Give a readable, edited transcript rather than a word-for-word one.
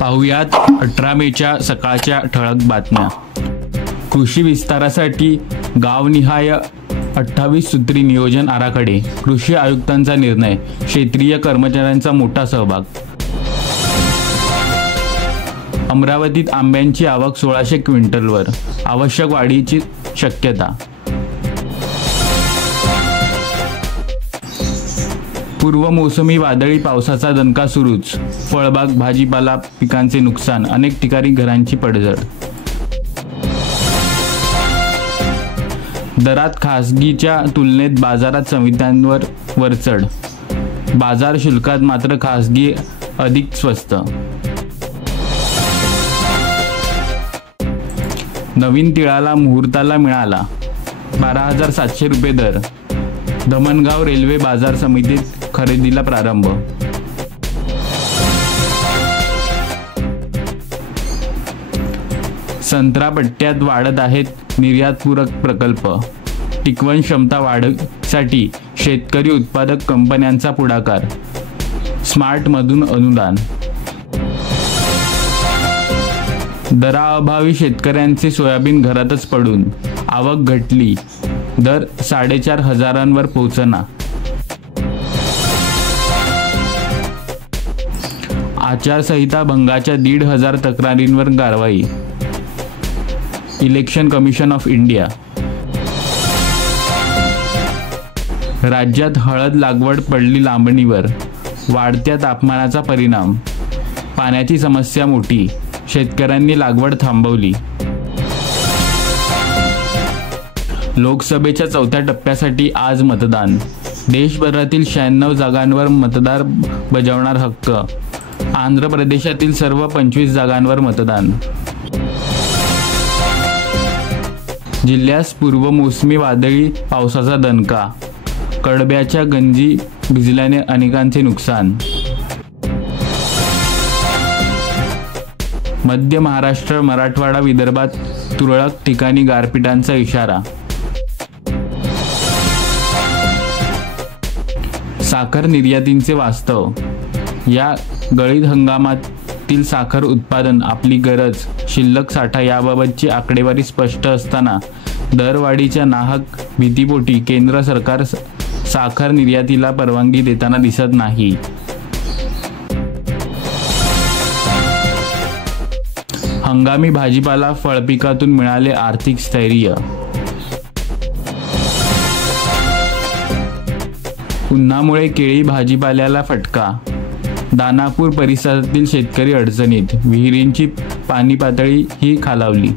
पाहुयात 18 मेच्या सकाळच्या ठळक बातम्या। कृषी विस्तारासाठी गावनिहाय 28 सूत्री नियोजन आराखडे, कृषी आयुक्तांचा निर्णय, क्षेत्रीय कर्मचाऱ्यांचा मोठा सहभाग। अमरावतीत आंब्यांची आवक 1600 क्विंटलवर, आवश्यक वाढीची शक्यता। पूर्व मोसमी वादळी पावसाचा दणका सुरूच, फळबाग भाजीपाला पिकांचे नुकसान, अनेक ठिकाणी घरांची पडझड। दरात खासगीच्या तुलनेत बाजारात समित्यांवर वरचढ, बाजार शुल्कात मात्र खासगी अधिक स्वस्त। नवीन तिळाला मुहूर्ताला मिळाला 12,700 रुपये दर, धमनगाव रेल्वे बाजार समितीत खरेदीला प्रारंभ। संत्रा पट्ट्यात वाढत आहेत निर्यातपूरक प्रकल्प, टिकवण क्षमता वाढीसाठी शेतकरी उत्पादक कंपन्यांचा पुढाकार, स्मार्टमधून अनुदान। दराअभावी शेतकऱ्यांचे सोयाबीन घरातच पडून, आवक घटली, दर 4,500 पोहोचना। आचारसंहिता भंगाच्या 1,500 तक्रारींवर कारवाई, इलेक्शन कमिशन ऑफ इंडिया। राज्यात हळद लागवड पडली लांबणीवर, वाढत्या तापमानाचा परिणाम, पाण्याची समस्या मोठी, शेतकऱ्यांनी लागवड थांबवली। लोकसभेच्या 4थ्या टप्प्यासाठी आज मतदान, देशभरातील 96 जागांवर मतदार बजावणार हक्क, आंध्र प्रदेशातील सर्व 25 जागांवर मतदान। जिल्ह्यास पूर्व मोसमी वादळी पावसाचा दणका, कडब्याच्या गंजी भिजल्याने अनेकांचे नुकसान। मध्य महाराष्ट्र, मराठवाडा, विदर्भात तुरळक ठिकाणी गारपिटांचा इशारा। साखर निर्यातींचे वास्तव, या गळीत हंगामातील साखर उत्पादन आपली गरज, शिल्लक साठा याबाबतची आकडेवारी स्पष्ट असताना दरवाढीच्या नाहक भीतीपोटी केंद्र सरकार साखर निर्यातीला परवानगी देताना दिसत नाही। हंगामी भाजीपाला फळपिकातून मिळाले आर्थिक स्थैर्य। उन्हामुळे केळी भाजीपाल्याला फटका, दानापूर परिसरातील शेतकरी अडचणीत, विहिरींची पाणी पातळी ही खालावली।